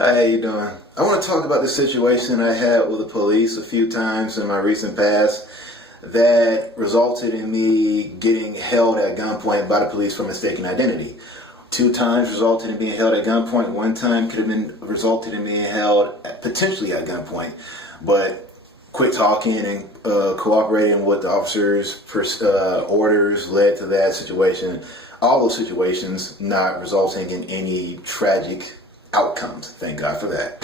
Hi, how you doing? I want to talk about the situation I had with the police a few times in my recent past that resulted in me getting held at gunpoint by the police for mistaken identity. 2 times resulted in being held at gunpoint. 1 time could have been resulted in being held potentially at gunpoint. But quick talking and cooperating with the officers' orders led to that situation. All those situations not resulting in any tragic outcomes. Thank God for that.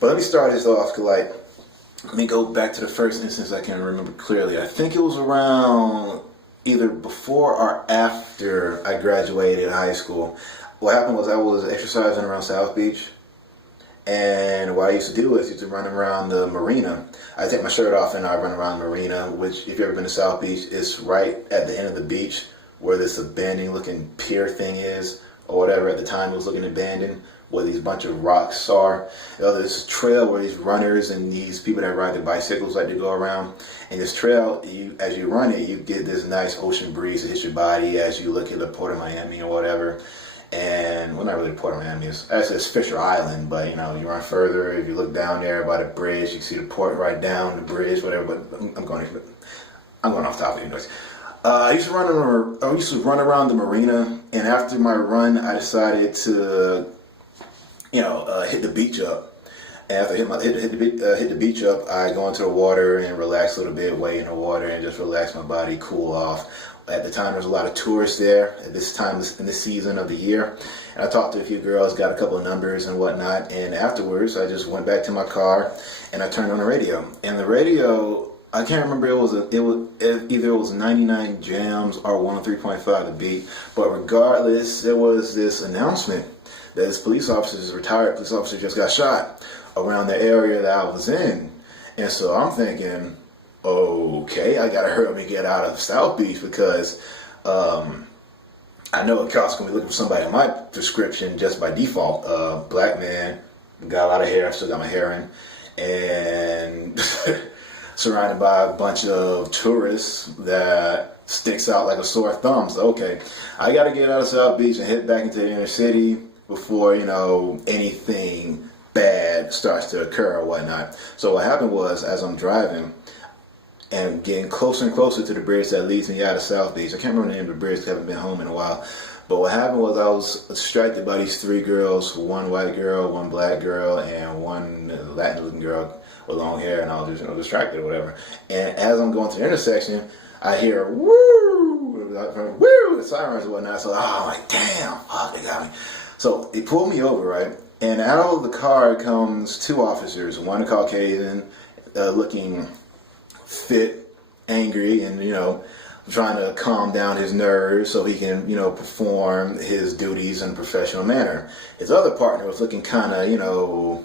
But let me start this off. Let me go back to the first instance I can remember clearly. I think it was around either before or after I graduated high school. What happened was I was exercising around South Beach, and what I used to do is used to run around the marina. I take my shirt off and I run around the marina, which, if you've ever been to South Beach, is right at the end of the beach where this abandoned looking pier thing is, or whatever. At the time it was looking abandoned, where these bunch of rocks are. There's a trail where these runners and these people that ride their bicycles like to go around. And this trail, as you run it, you get this nice ocean breeze that hits your body as you look at the Port of Miami or whatever. And, well, not really Port of Miami, it's Fisher Island, but, you run further. If you look down there by the bridge, you can see the port right down the bridge, whatever. But I'm going off topic anyways. I used to run around the marina, and after my run, I decided to hit the beach up. And after I hit the beach up, I go into the water and relax a little bit, wade in the water and just relax my body, cool off. At the time, there's a lot of tourists there at this time in this season of the year. And I talked to a few girls, got a couple of numbers and whatnot. And afterwards, I just went back to my car and I turned on the radio. And the radio, I can't remember, either it was 99 Jams or 103.5 The Beat. But regardless, there was this announcement that this retired police officer just got shot around the area that I was in. And so I'm thinking, okay, I gotta hurry up and get out of South Beach, because I know a cop's gonna be looking for somebody in my description just by default. Black man, got a lot of hair, I still got my hair in, and surrounded by a bunch of tourists that sticks out like a sore thumb. So, okay, I gotta get out of South Beach and head back into the inner city before, anything bad starts to occur or whatnot. So what happened was, as I'm driving and getting closer and closer to the bridge that leads me out of South Beach, I can't remember the name of the bridge because I haven't been home in a while, but what happened was I was distracted by these 3 girls, 1 white girl, 1 black girl, and 1 Latin looking girl with long hair, and I was just distracted or whatever. And as I'm going to the intersection, I hear woo, the sirens and whatnot. So I'm like, damn, fuck, they got me. So they pulled me over, right? And out of the car comes 2 officers, one a Caucasian, looking fit, angry, and, trying to calm down his nerves so he can, perform his duties in a professional manner. His other partner was looking kind of,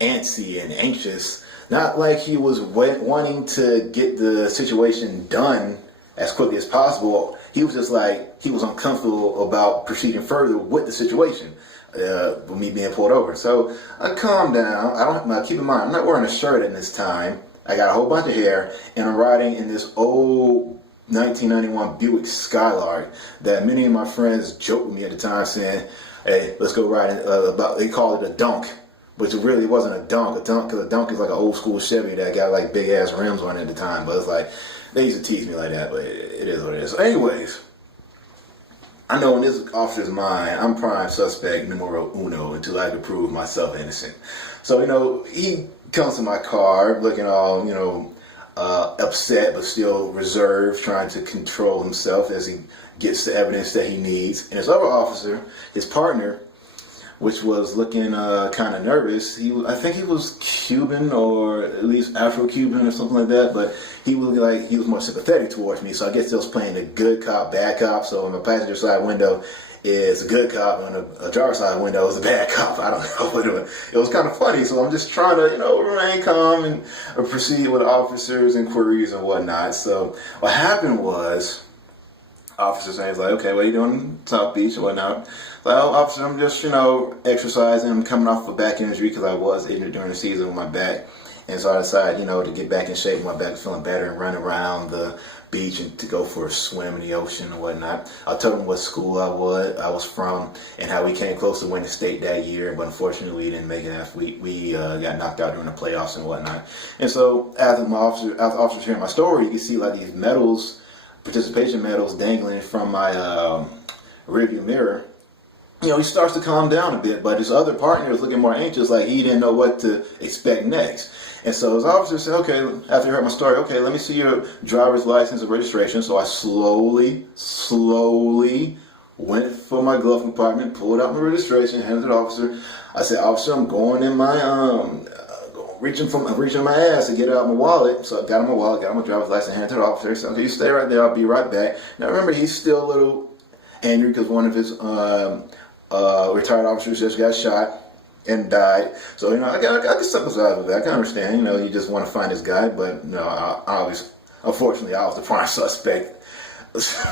antsy and anxious, not like he was wanting to get the situation done as quickly as possible. He was just like, he was uncomfortable about proceeding further with the situation, with me being pulled over. So I calmed down. Keep in mind, I'm not wearing a shirt at this time. I got a whole bunch of hair, and I'm riding in this old 1991 Buick Skylark that many of my friends joked with me at the time, saying, hey, let's go ride they call it a dunk, which really wasn't a dunk. Because a dunk is like an old school Chevy that got like big ass rims on it at the time. But it's like, they used to tease me like that, but it is what it is. So anyways, I know in this officer's mind, I'm prime suspect numero uno until I can prove myself innocent. So, he comes to my car looking all, upset but still reserved, trying to control himself as he gets the evidence that he needs. And his other officer, his partner, which was looking kind of nervous. I think he was Cuban, or at least Afro-Cuban or something like that, but he was more sympathetic towards me. So I guess they was playing the good cop, bad cop. So on the passenger side window is a good cop, and on the driver's side window is a bad cop. I don't know, but it was kind of funny. So I'm just trying to, remain calm and proceed with officers' inquiries and whatnot. So what happened was, officer saying, like, okay, what are you doing in South Beach or whatnot? Like, oh, officer, I'm just, exercising. I'm coming off a back injury because I was injured during the season with my back. And so I decided, to get back in shape. My back was feeling better and run around the beach and to go for a swim in the ocean and whatnot. I told him what school I was from and how we came close to winning state that year, but unfortunately we didn't make it after we got knocked out during the playoffs and whatnot. And so after the officers hearing my story, you can see like these medals, participation medals dangling from my rearview mirror. You know, he starts to calm down a bit, but his other partner was looking more anxious, like he didn't know what to expect next. And so his officer said, okay, after he heard my story, okay, let me see your driver's license and registration. So I slowly went for my glove compartment, pulled out my registration, handed it to the officer. I said, officer, I'm going in my, reaching my ass to get it out of my wallet. So I got in my wallet, got my driver's license, handed it to the officer. So okay, you stay right there, I'll be right back. Now remember, he's still a little angry because one of his retired officers just got shot and died. So, you know, I can sympathize with that. I can understand, you know, you just want to find this guy, but, you know, unfortunately, I was the prime suspect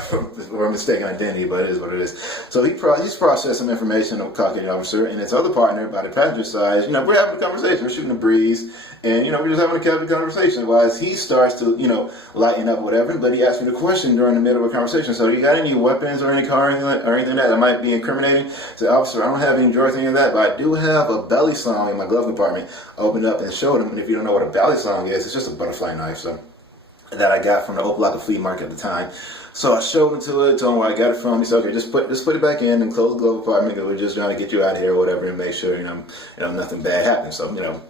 for a mistaken identity, but it is what it is. So he's processed some information of Caucasian officer, and his other partner by the passenger side, you know, we're having a conversation, we're shooting a breeze, and, you know, we're just having a casual conversation, while he starts to, you know, lighten up, whatever, but he asked me the question during the middle of a conversation, so you got any weapons or any car or anything that might be incriminating? I said, officer, I don't have any drawers or any of that, but I do have a belly song in my glove compartment. I opened up and showed him, and if you don't know what a belly song is, it's just a butterfly knife, so that I got from the Opelika flea market at the time. So I showed him to it, told him where I got it from. He said, okay, just put it back in and close the glove compartment because we're just trying to get you out of here or whatever and make sure, you know, nothing bad happens. So, you know,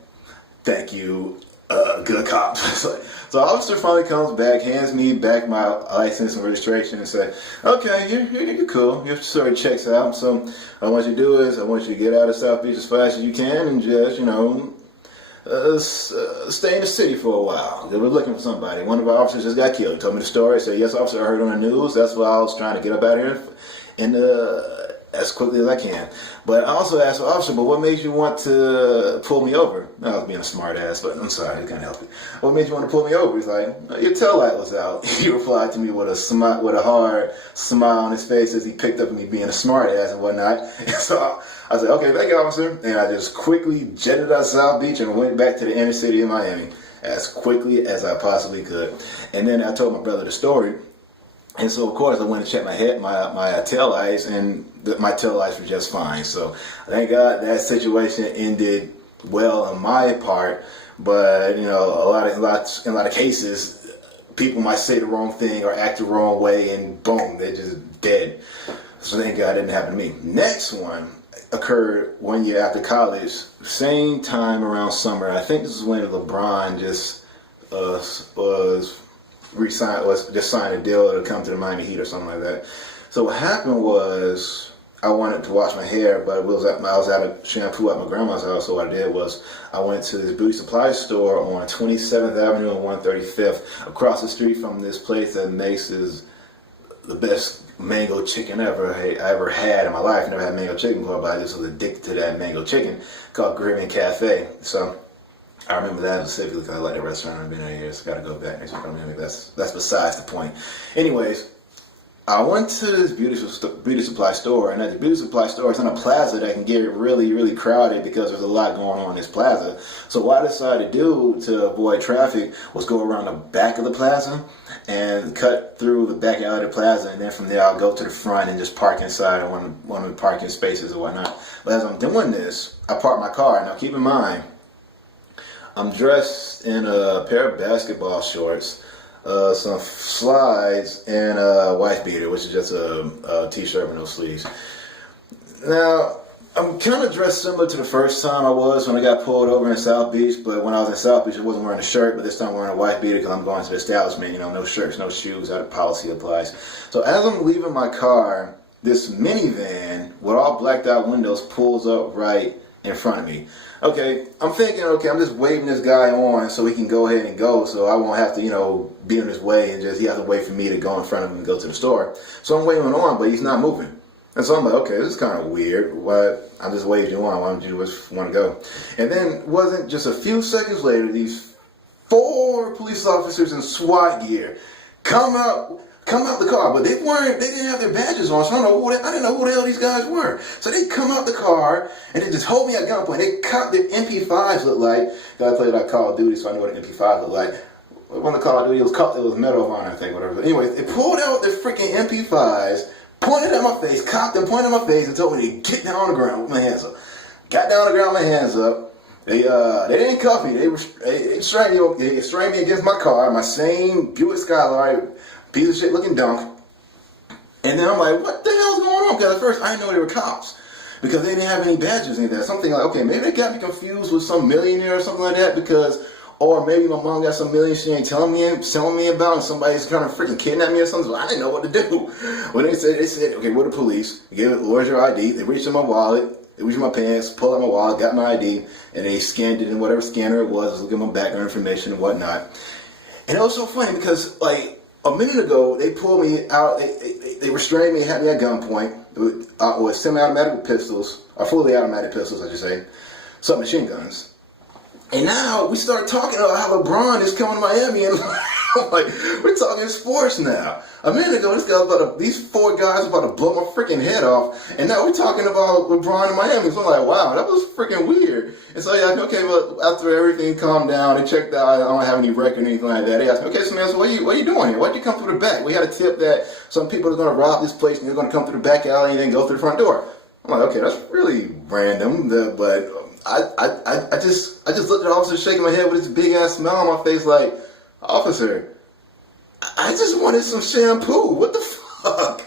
thank you, good cop. So officer finally comes back, hands me back my license and registration and said, okay, you're cool. Your story checks out. So what I want you to do is I want you to get out of South Beach as fast as you can and just, you know, stay in the city for a while. They were looking for somebody. One of our officers just got killed. He told me the story. I said, yes, officer, I heard on the news. That's why I was trying to get up out of here and as quickly as I can. But I also asked the officer, but what made you want to pull me over? I was being a smart ass, but I'm sorry, I can't help it. What made you want to pull me over? He's like, your tail light was out. He replied to me with a hard smile on his face as he picked up me being a smart ass and whatnot. And so I said, okay, thank you, officer. And I just quickly jetted out of South Beach and went back to the inner city of Miami as quickly as I possibly could. And then I told my brother the story. And so, of course, I went and checked my tail lights, and my tail lights were just fine. So, thank God that situation ended well on my part. But, you know, in a lot of cases, people might say the wrong thing or act the wrong way, and boom, they're just dead. So, thank God it didn't happen to me. Next one occurred 1 year after college, same time around summer. I think this is when LeBron just signed a deal to come to the Miami Heat or something like that. So what happened was I wanted to wash my hair, but I was out of shampoo at my grandma's house. So what I did was I went to this beauty supply store on 27th Avenue and 135th, across the street from this place that makes the best mango chicken I ever had in my life. I never had mango chicken before, but I just was addicted to that mango chicken called Caribbean Cafe. So I remember that specifically because I like the restaurant. I've been there years. Got to go back next week. That's besides the point. Anyways, I went to this beauty supply store, and at the beauty supply store, it's in a plaza that can get really, really crowded because there's a lot going on in this plaza. So what I decided to do to avoid traffic was go around the back of the plaza and cut through the back alley of the plaza, and then from there I'll go to the front and just park inside of one of the parking spaces or whatnot. But as I'm doing this, I park my car. Now keep in mind, I'm dressed in a pair of basketball shorts, some slides, and a wife beater, which is just a t-shirt with no sleeves. Now, I'm kind of dressed similar to the first time I was when I got pulled over in South Beach, but when I was in South Beach, I wasn't wearing a shirt, but this time I'm wearing a wife beater because I'm going to the establishment, you know, no shirts, no shoes, how the policy applies. So as I'm leaving my car, this minivan with all blacked out windows pulls up right in front of me. Okay, I'm thinking, okay, I'm just waving this guy on so he can go ahead and go, so I won't have to, you know, be in his way and he has to wait for me to go in front of him and go to the store. So I'm waving on, but he's not moving. And so I'm like, okay, this is kind of weird. But I'm just waving you on. Why don't you just want to go? And then wasn't just a few seconds later, these 4 police officers in SWAT gear come out the car, but they didn't have their badges on, so I didn't know who the hell these guys were. So they come out the car and they just hold me at gunpoint. They cut the MP5s look like. I played like Call of Duty, so I know what an MP5 looked like. What the call, dude? It was Medal of Honor, I think, whatever. But anyways, they pulled out their freaking MP5s, pointed at my face, cocked them, pointed at my face, and told me to get down on the ground with my hands up. Got down on the ground with my hands up. They didn't cuff me. They restrained me against my car, my same Buick Skylark, piece of shit looking dunk. And then I'm like, what the hell's going on? Because at first I didn't know they were cops. Because they didn't have any badges in there. Something like, okay, maybe they got me confused with some millionaire or something like that, because, or maybe my mom got some million she ain't telling me about, and somebody's trying to freaking kidnap me or something. So I didn't know what to do. When they said, okay, we're the police. Where's your ID? They reached in my wallet. They reached in my pants, pulled out my wallet, got my ID, and they scanned it in whatever scanner it was, looking at my background information and whatnot. And it was so funny because, like, a minute ago, they pulled me out, they restrained me, had me at gunpoint with semi-automatic pistols, or fully automatic pistols, I should say, submachine guns. And now we start talking about how LeBron is coming to Miami, and like, we're talking sports now. A minute ago, these four guys about to blow my freaking head off, and now we're talking about LeBron in Miami. So I'm like, wow, that was freaking weird. And so yeah, okay, well, after everything calmed down, they checked out, I don't have any record or anything like that. They asked me, okay, so man, so what are you doing here? Why'd you come through the back? We had a tip that some people are going to rob this place, and they're going to come through the back alley and then go through the front door. I'm like, okay, that's really random, but I just looked at the officer shaking my head with this big ass smile on my face, like, officer, I just wanted some shampoo. What the fuck?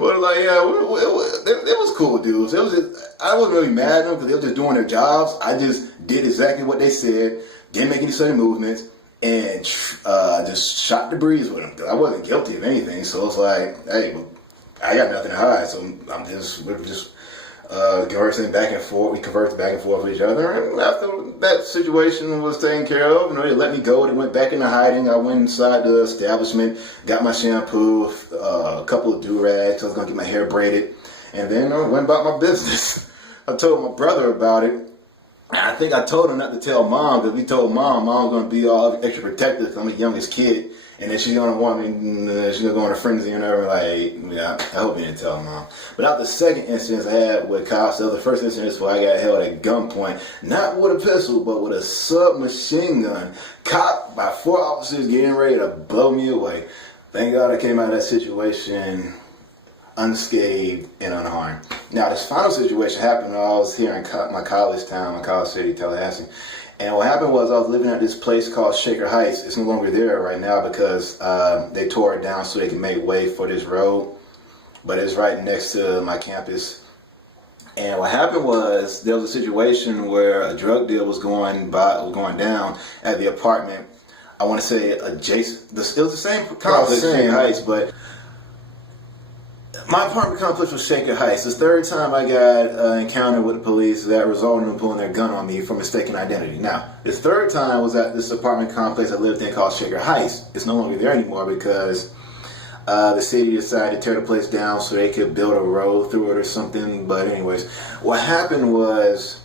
Well, like, yeah, it was cool dudes. I wasn't really mad at them because they were just doing their jobs. I just did exactly what they said, didn't make any sudden movements, and just shot the breeze with them. I wasn't guilty of anything, so it's like, hey, I got nothing to hide, so we're just conversing back and forth. We conversed back and forth with each other, and after that situation was taken care of, they let me go. They went back into hiding. I went inside the establishment, got my shampoo, a couple of do-rags. I was gonna get my hair braided, and then I went about my business. I told my brother about it. I think I told him not to tell mom, because we told mom was gonna be all extra protective because I'm the youngest kid. And then she's gonna want me, she's gonna go in a frenzy and everything. Like, yeah, I hope you didn't tell mom. But after the second incident I had with cops, the first incident where I got held at gunpoint, not with a pistol, but with a submachine gun, cocked by 4 officers getting ready to blow me away. Thank God I came out of that situation unscathed and unharmed. Now, this final situation happened when I was here in my college town, my college city, Tallahassee. And what happened was I was living at this place called Shaker Heights. It's no longer there right now because they tore it down so they can make way for this road. But it's right next to my campus. And what happened was there was a situation where a drug deal was going down at the apartment. I want to say adjacent. It was the same complex, Shaker Heights, but my apartment complex was Shaker Heights. This third time I got encountered with the police that resulted in them pulling their gun on me for mistaken identity. Now, this third time was at this apartment complex I lived in called Shaker Heights. It's no longer there anymore because the city decided to tear the place down so they could build a road through it or something. But anyways, what happened was,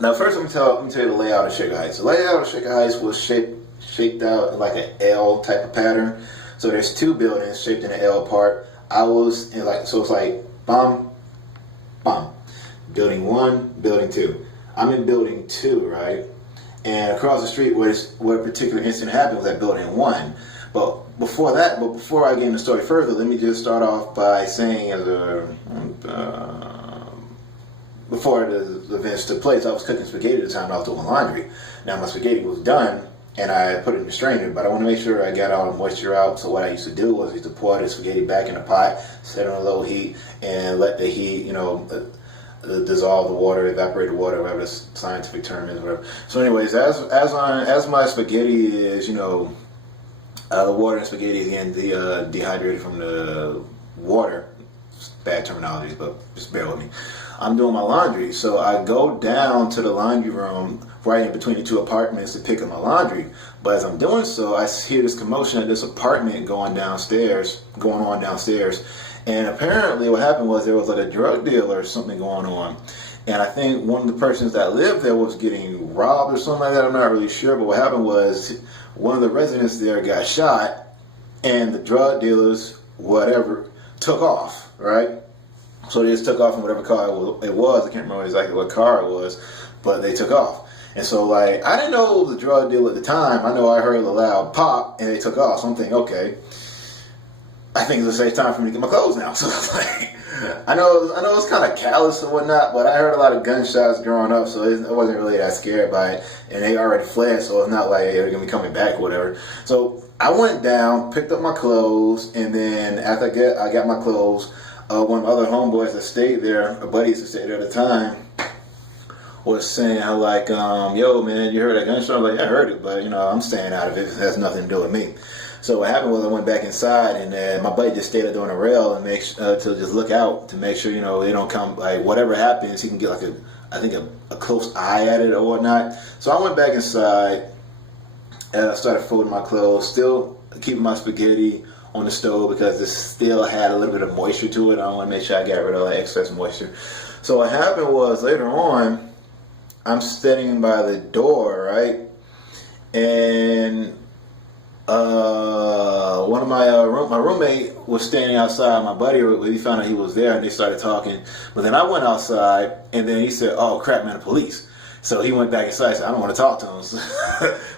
now first let me tell you the layout of Shaker Heights. The layout of Shaker Heights was shaped out like an L type of pattern. So there's 2 buildings shaped in an L part. I was in so it's like bum, bum. Building 1, building 2. I'm in building 2, right? And across the street where a particular incident happened was at building 1. But before I get into the story further, let me just start off by saying before the events took place, I was cooking spaghetti at the time. I was doing laundry. Now my spaghetti was done, and I put it in the strainer, but I want to make sure I got all the moisture out. So what I used to do was I used to pour the spaghetti back in the pot, set it on a low heat, and let the heat, dissolve the water, evaporate the water, whatever the scientific term is, whatever. So anyways, as my spaghetti is, the water and spaghetti is getting dehydrated from the water. It's bad terminology, but just bear with me. I'm doing my laundry, so I go down to the laundry room right in between the 2 apartments to pick up my laundry. But as I'm doing so, I hear this commotion at this apartment going on downstairs. And apparently what happened was there was like a drug deal or something going on. And I think one of the persons that lived there was getting robbed or something like that. I'm not really sure. But what happened was one of the residents there got shot, and the drug dealers, whatever, took off, right? So they just took off in whatever car it was. I can't remember exactly what car it was, but they took off. And so, like, I didn't know it was a drug deal at the time. I know I heard a loud pop, and they took off. So I'm thinking, okay, I think it's a safe time for me to get my clothes now. So it's like, I know it's kind of callous and whatnot, but I heard a lot of gunshots growing up, so I wasn't really that scared by it. And they already fled, so it's not like they're gonna be coming back or whatever. So I went down, picked up my clothes, and then after I got my clothes, one of the other homeboys that stayed there, or buddies that stayed there at the time, was saying how like, yo man, you heard that gunshot? I was like, I heard it, but I'm staying out of it. It has nothing to do with me. So what happened was I went back inside, and my buddy just stayed up on the rail and to just look out to make sure they don't come, like whatever happens, he can get like a close eye at it or whatnot. So I went back inside and I started folding my clothes, still keeping my spaghetti on the stove because it still had a little bit of moisture to it. I want to make sure I got rid of that excess moisture. So what happened was later on, I'm standing by the door, right, and one of my roommate was standing outside. My buddy, he found out he was there, and they started talking. But then I went outside, and then he said, "Oh crap, man, the police!" So he went back inside. I said, "I don't want to talk to him."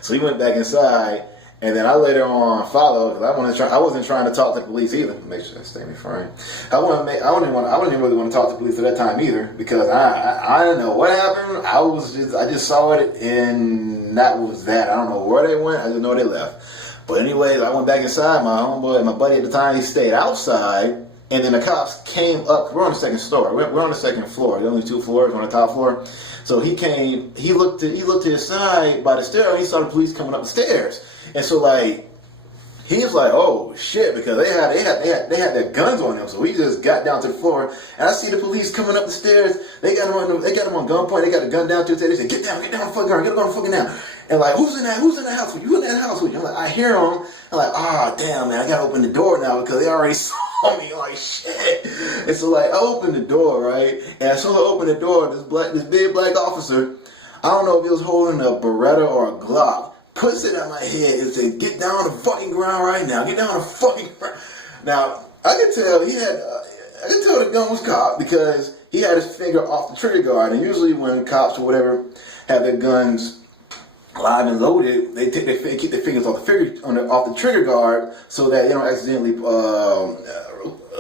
So he went back inside, and then I later on followed because I wasn't trying to talk to the police either. Make sure I stay in frame. I wouldn't really want to talk to the police at that time either because I don't know what happened. I just saw it, and that was that. I don't know where they went. I just know they left. But anyways, I went back inside. My homeboy, my buddy at the time, he stayed outside, and then the cops came up. We're on the second floor. We're on the second floor. There's only 2 floors on the top floor. So he came. He looked to his side by the stair, and he saw the police coming up the stairs. And so like he was like, "Oh shit!" Because they had their guns on them. So we just got down to the floor, and I see the police coming up the stairs. They got him on gunpoint. They got a gun down to his head. They said, "Get down the fucking ground. Get on the fucking down." And like, who's in that house with you? Who in that house with you? I'm like, I hear them. I'm like, damn, man, I gotta open the door now because they already saw me. Like, shit. And so like, I opened the door, right? And as soon as I opened the door, this big black officer, I don't know if he was holding a Beretta or a Glock, puts it at my head and said, "Get down on the fucking ground right now. Get down on the fucking ground." Now, I could tell the gun was cocked because he had his finger off the trigger guard. And usually when cops or whatever have their guns live and loaded, they keep their fingers off the trigger guard so that they don't accidentally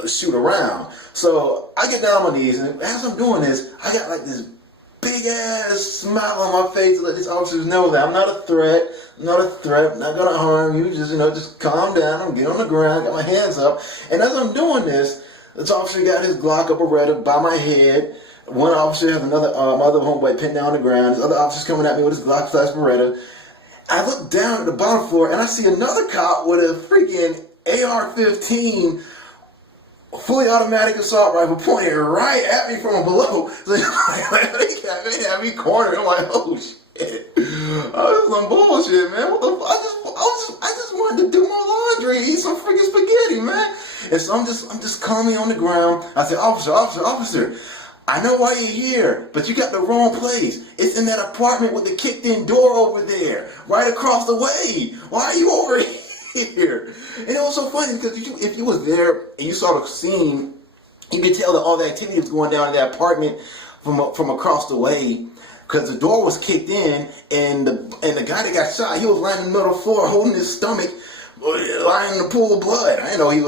shoot around. So I get down on my knees, and as I'm doing this, I got like this big ass smile on my face to let these officers know that I'm not a threat. I'm not gonna harm you. Just calm down. I'm getting on the ground, got my hands up, and as I'm doing this officer got his Glock up Beretta by my head. One officer has my other homeboy pinned down on the ground. This other officer's coming at me with his Glock / Beretta. I look down at the bottom floor and I see another cop with a freaking AR-15 fully automatic assault rifle pointed right at me from below. So they had me cornered. I'm like, oh shit. Oh, this is some bullshit, man. What the fuck? I just wanted to do my laundry, eat some freaking spaghetti, man. And so I'm just calmly on the ground. I said, officer. I know why you're here, but you got the wrong place. It's in that apartment with the kicked-in door over there, right across the way. Why are you over here? And it was so funny because if you was there and you saw the scene, you could tell that all the activity was going down in that apartment from across the way because the door was kicked in, and the guy that got shot, he was lying in the middle of the floor holding his stomach, lying in a pool of blood. I know he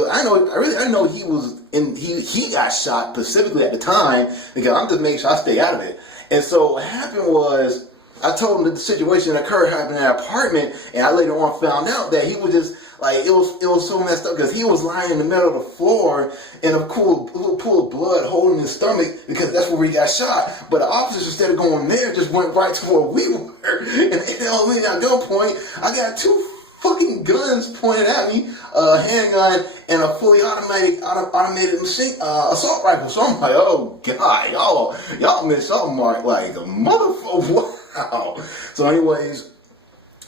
got shot specifically at the time because I'm just making sure I stay out of it. And so what happened was I told him that the situation that occurred happened in that apartment, and I later on found out that he was just like it was so messed up because he was lying in the middle of the floor in a pool of blood holding his stomach because that's where he got shot. But the officers, instead of going there, just went right to where we were, and they held me at gunpoint. I got 2 fucking guns pointed at me, a handgun and a fully automated machine assault rifle. So I'm like, oh god, y'all missed y'all mark like a motherfucker. Wow. So anyways,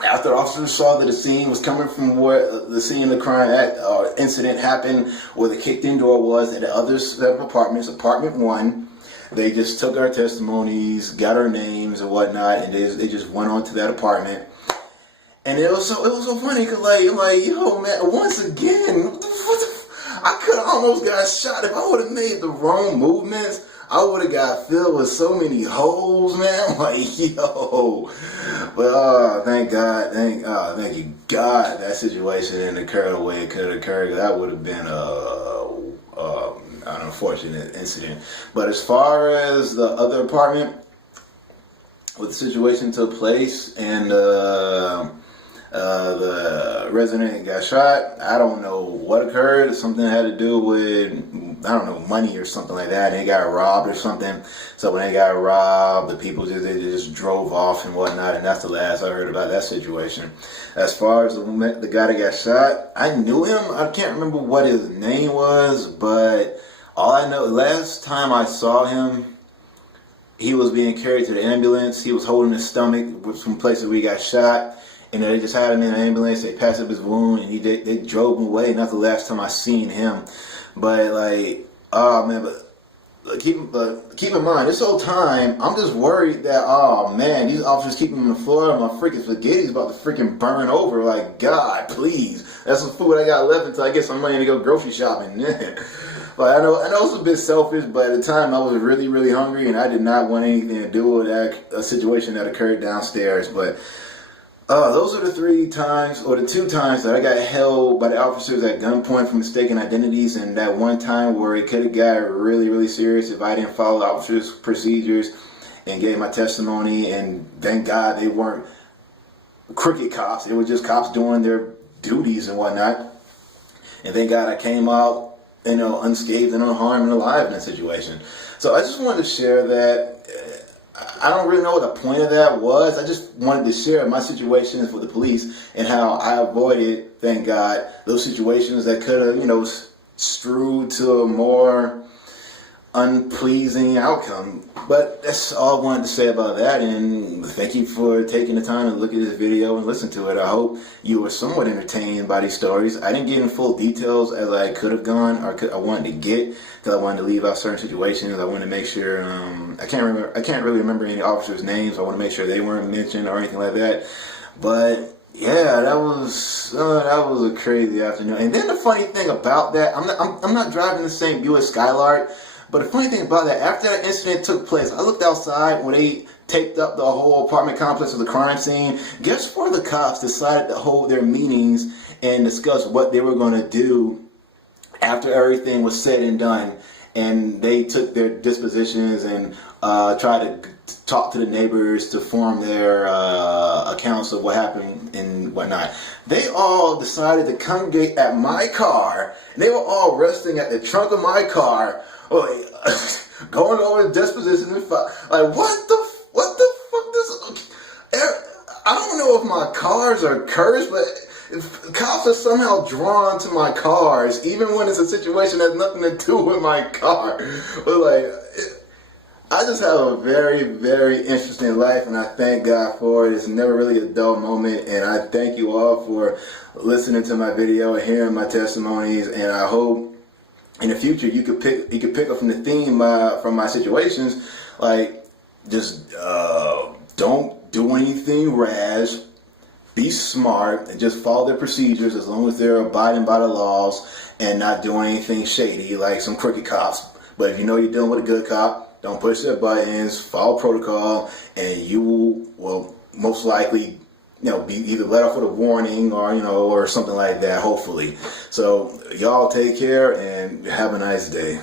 after the officers saw that the scene was coming from where the scene of the crime incident happened, where the kicked-in door was at the other set of apartments, apartment 1, they just took our testimonies, got our names and whatnot, and they just went on to that apartment. And it was so funny because like yo man, once again, I could have almost got shot if I would have made the wrong movements. I would have got filled with so many holes, man. Like, yo. But thank God, thank you God, that situation didn't occur the way it could occur. That would have been an unfortunate incident. But as far as the other apartment, where the situation took place and the resident got shot, I don't know what occurred. Something had to do with, I don't know, money or something like that. They got robbed or something. So when they got robbed, the people just drove off and whatnot. And that's the last I heard about that situation. As far as the guy that got shot, I knew him. I can't remember what his name was, but all I know, last time I saw him, he was being carried to the ambulance. He was holding his stomach from places where he got shot. And they just had him in an ambulance. They patched up his wound, and they drove him away. Not the last time I seen him, but like, oh man, but keep in mind, this whole time I'm just worried that, oh man, these officers keep him on the floor. My freaking spaghetti's about to freaking burn over. Like, God, please, that's some food I got left until I get some money to go grocery shopping. But I know it's a bit selfish, but at the time I was really, really hungry, and I did not want anything to do with a situation that occurred downstairs. But those are the 3 times, or the 2 times that I got held by the officers at gunpoint for mistaken identities, and that one time where it could have got really, really serious if I didn't follow the officers' procedures and gave my testimony. And thank God they weren't crooked cops; they were just cops doing their duties and whatnot. And thank God I came out, unscathed and unharmed and alive in that situation. So I just wanted to share that. I don't really know what the point of that was. I just wanted to share my situations with the police and how I avoided, thank God, those situations that could have, strewed to a more unpleasing outcome. But that's all I wanted to say about that, and thank you for taking the time to look at this video and listen to it. I hope you were somewhat entertained by these stories. I didn't get in full details as I could have gone, or I wanted to get, because I wanted to leave out certain situations. I wanted to make sure, I can't really remember any officers' names. I want to make sure they weren't mentioned or anything like that. But yeah, that was a crazy afternoon. And then the funny thing about that, I'm not driving the same Buick Skylark. But the funny thing about that, after that incident took place, I looked outside when they taped up the whole apartment complex of the crime scene. Guess where the cops decided to hold their meetings and discuss what they were going to do after everything was said and done. And they took their dispositions and tried to talk to the neighbors to form their accounts of what happened and whatnot. They all decided to congregate at my car. And they were all resting at the trunk of my car, going over the dispositions and like, what the fuck this? I don't know if my cars are cursed, but if cops are somehow drawn to my cars, even when it's a situation that has nothing to do with my car. But I just have a very, very interesting life, and I thank God for it. It's never really a dull moment, and I thank you all for listening to my video and hearing my testimonies, and I hope in the future you could pick up from the theme from my situations, like just don't do anything rash, be smart, and just follow their procedures as long as they're abiding by the laws and not doing anything shady like some crooked cops. But if you know you're dealing with a good cop, don't push their buttons, follow protocol, and you will most likely be either let off with a warning or something like that, hopefully. So y'all take care and have a nice day.